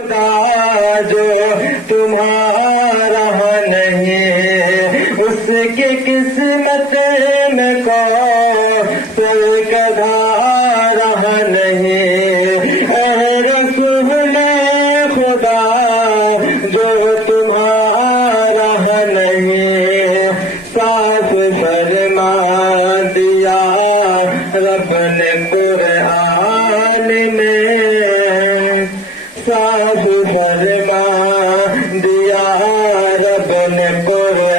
خدا جو تمہارا نہیں اس کی قسمت میں کوئی کدھارا نہیں۔ اے رسول خدا جو تمہارا نہیں، صاف فرما دیا رب نے قرآن میں، صاف فرما دیا رب نے قرآن